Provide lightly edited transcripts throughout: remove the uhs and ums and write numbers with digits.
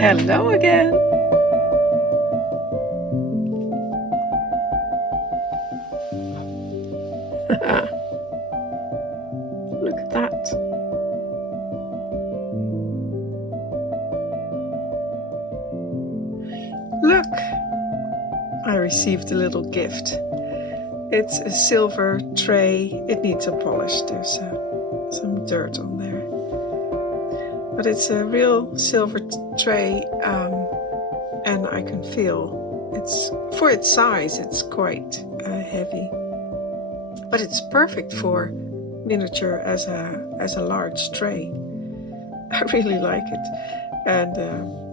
Hello again. Look at that. Look, I received a little gift. It's a silver tray. It needs a polish. There's some dirt on there. But it's a real silver tray, and I can feel it's, for its size, it's quite heavy. But it's perfect for miniature as a large tray. I really like it. And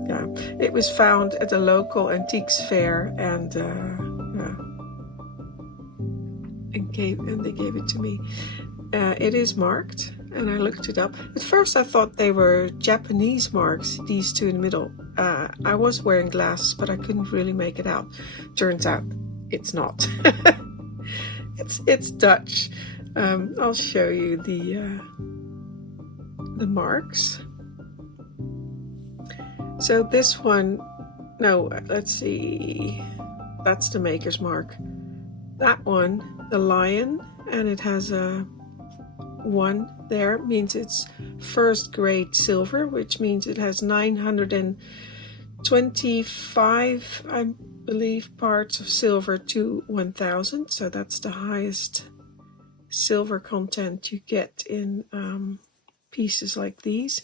yeah, it was found at a local antiques fair, and they gave it to me. It is marked, and I looked it up. At first I thought they were Japanese marks, these two in the middle. I was wearing glasses, but I couldn't really make it out. Turns out it's not. It's Dutch. I'll show you the marks. So this one, no, let's see, that's the maker's mark. That one, the lion, and it has a 1 there, means it's first grade silver, which means it has 925, I believe, parts of silver to 1000. So that's the highest silver content you get in pieces like these.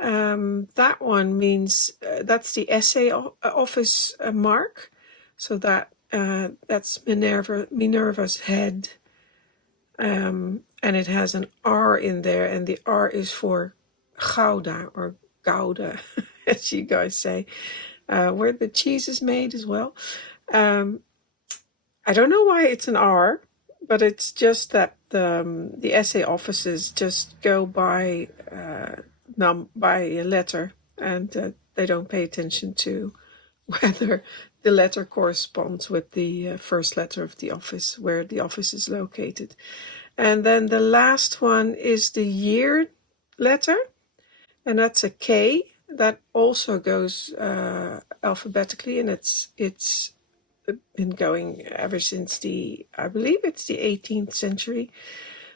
That one means that's the essay office mark. So that's Minerva's head. And it has an R in there, and the R is for Gouda or Gouda, as you guys say, where the cheese is made as well. I don't know why it's an R, but it's just that the essay offices just go by a letter, and they don't pay attention to whether the letter corresponds with the first letter of the office, where the office is located. And then the last one is the year letter, and that's a K. That also goes alphabetically, and it's been going ever since I believe it's the 18th century.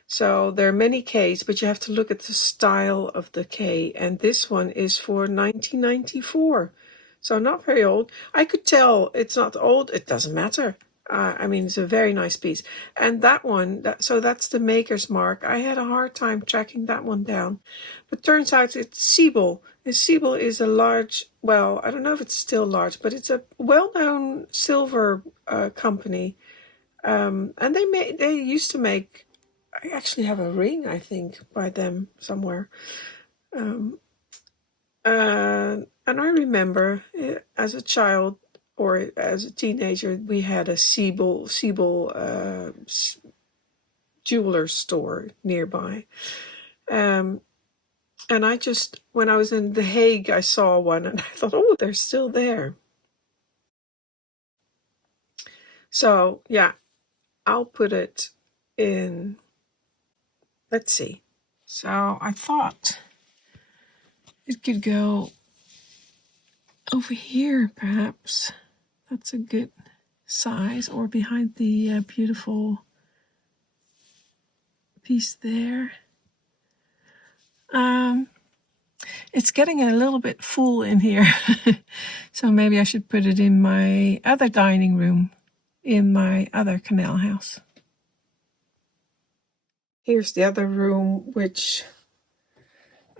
So there are many Ks, but you have to look at the style of the K, and this one is for 1994. So not very old. I could tell it's not old. It doesn't matter. I mean, it's a very nice piece. And that one, so that's the maker's mark. I had a hard time tracking that one down. But turns out it's Siebel. And Siebel is a large, well, I don't know if it's still large, but it's a well-known silver company. And they used to make, I actually have a ring, I think, by them somewhere. And I remember as a child or as a teenager, we had a Siebel jeweler store nearby. And I just, when I was in The Hague, I saw one and I thought, oh, they're still there. So yeah, I'll put it in, let's see. So I thought it could go over here, perhaps. That's a good size, or behind the beautiful piece there. It's getting a little bit full in here, so maybe I should put it in my other dining room, in my other canal house. Here's the other room, which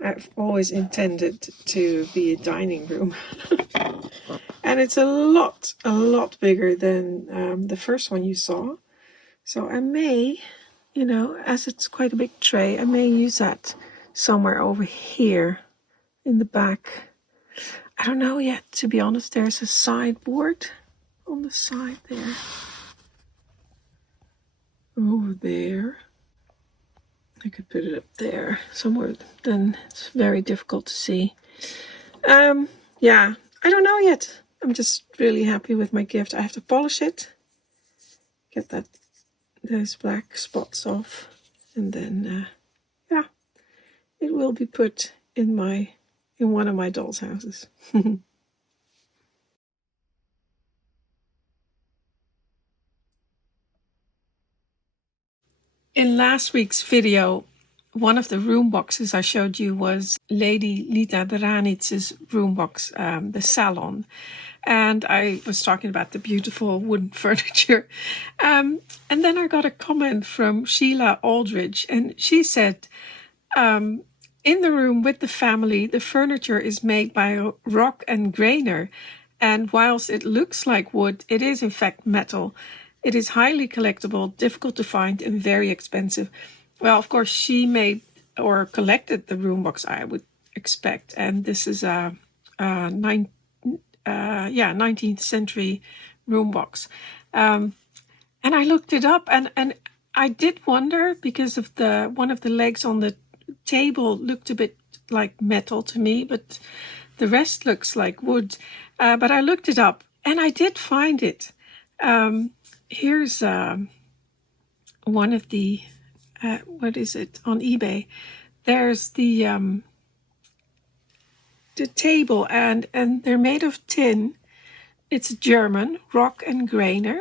I've always intended to be a dining room. And it's a lot bigger than the first one you saw. So I may, as it's quite a big tray, I may use that somewhere over here in the back. I don't know yet, to be honest. There's a sideboard on the side there. Over there. I could put it up there somewhere, then it's very difficult to see. Yeah, I don't know yet. I'm just really happy with my gift. I have to polish it, get those black spots off, and then yeah, it will be put in one of my doll's houses. In last week's video, one of the room boxes I showed you was Lady Lita Dranitz's room box, the salon. And I was talking about the beautiful wooden furniture. And then I got a comment from Sheila Aldridge, and she said, in the room with the family, the furniture is made by Rock and Graner. And whilst it looks like wood, it is in fact metal. It is highly collectible, difficult to find, and very expensive. Well, of course, she made or collected the room box, I would expect. And this is a 19th century room box. And I looked it up, and I did wonder, because of one of the legs on the table looked a bit like metal to me, but the rest looks like wood. But I looked it up, and I did find it. Here's one of the, what is it, on eBay. There's the table, and they're made of tin. It's German, Rock and Graner.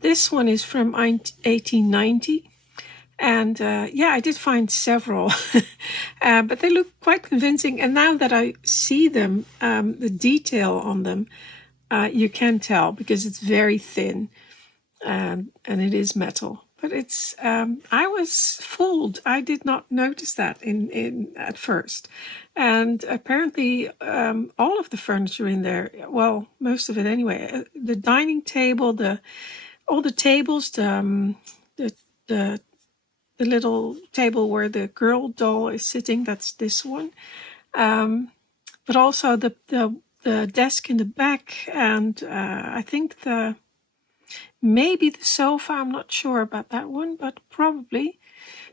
This one is from 1890. And I did find several, but they look quite convincing. And now that I see them, the detail on them, you can tell because it's very thin, and it is metal. But it's I was fooled. I did not notice that in at first. And apparently all of the furniture in there, well, most of it anyway, the dining table, all the tables, the little table where the girl doll is sitting, that's this one. But also the desk in the back, and I think maybe the sofa. I'm not sure about that one, but probably.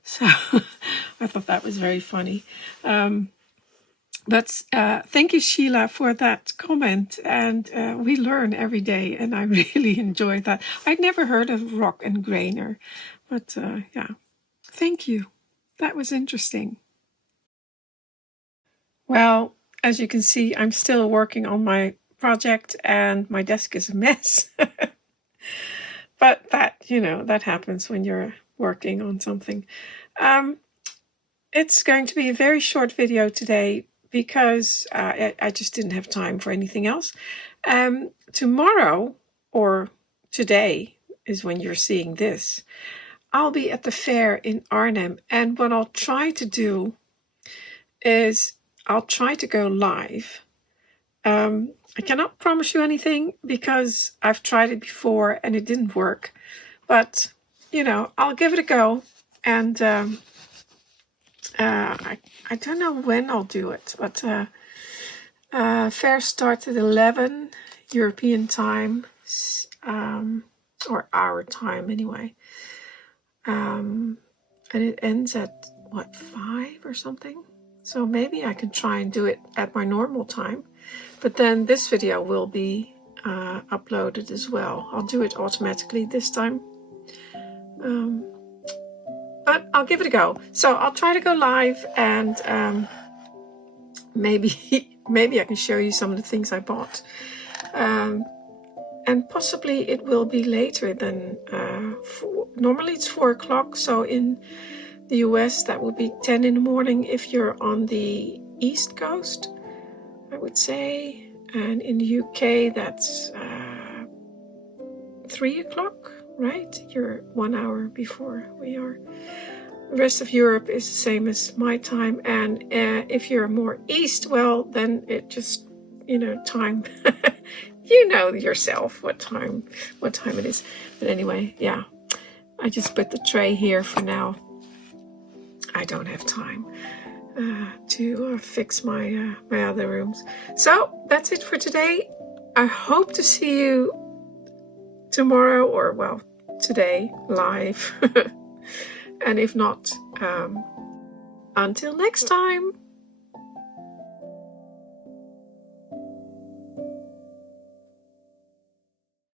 So I thought that was very funny. But thank you, Sheila, for that comment. And we learn every day, and I really enjoyed that. I'd never heard of Rock and Graner, but thank you. That was interesting. Well, as you can see, I'm still working on my project, and my desk is a mess. But that happens when you're working on something. It's going to be a very short video today because I just didn't have time for anything else. Tomorrow, or today is when you're seeing this, I'll be at the fair in Arnhem, and what I'll try to do is I'll try to go live. I cannot promise you anything because I've tried it before and it didn't work. But, I'll give it a go. And I don't know when I'll do it. But fair starts at 11 European time, or our time anyway. And it ends at, 5 or something? So maybe I can try and do it at my normal time. But then this video will be uploaded as well. I'll do it automatically this time. But I'll give it a go. So I'll try to go live, and maybe I can show you some of the things I bought. And possibly it will be later than normally it's 4 o'clock. So in the US that would be 10 in the morning if you're on the East Coast, I would say. And in the UK that's 3 o'clock, right? You're 1 hour before we are. The rest of Europe is the same as my time. And if you're more east, well, then it just, time. You know yourself what time it is. But anyway, yeah. I just put the tray here for now. I don't have time to fix my other rooms. So that's it for today. I hope to see you tomorrow, or today live. And if not, until next time.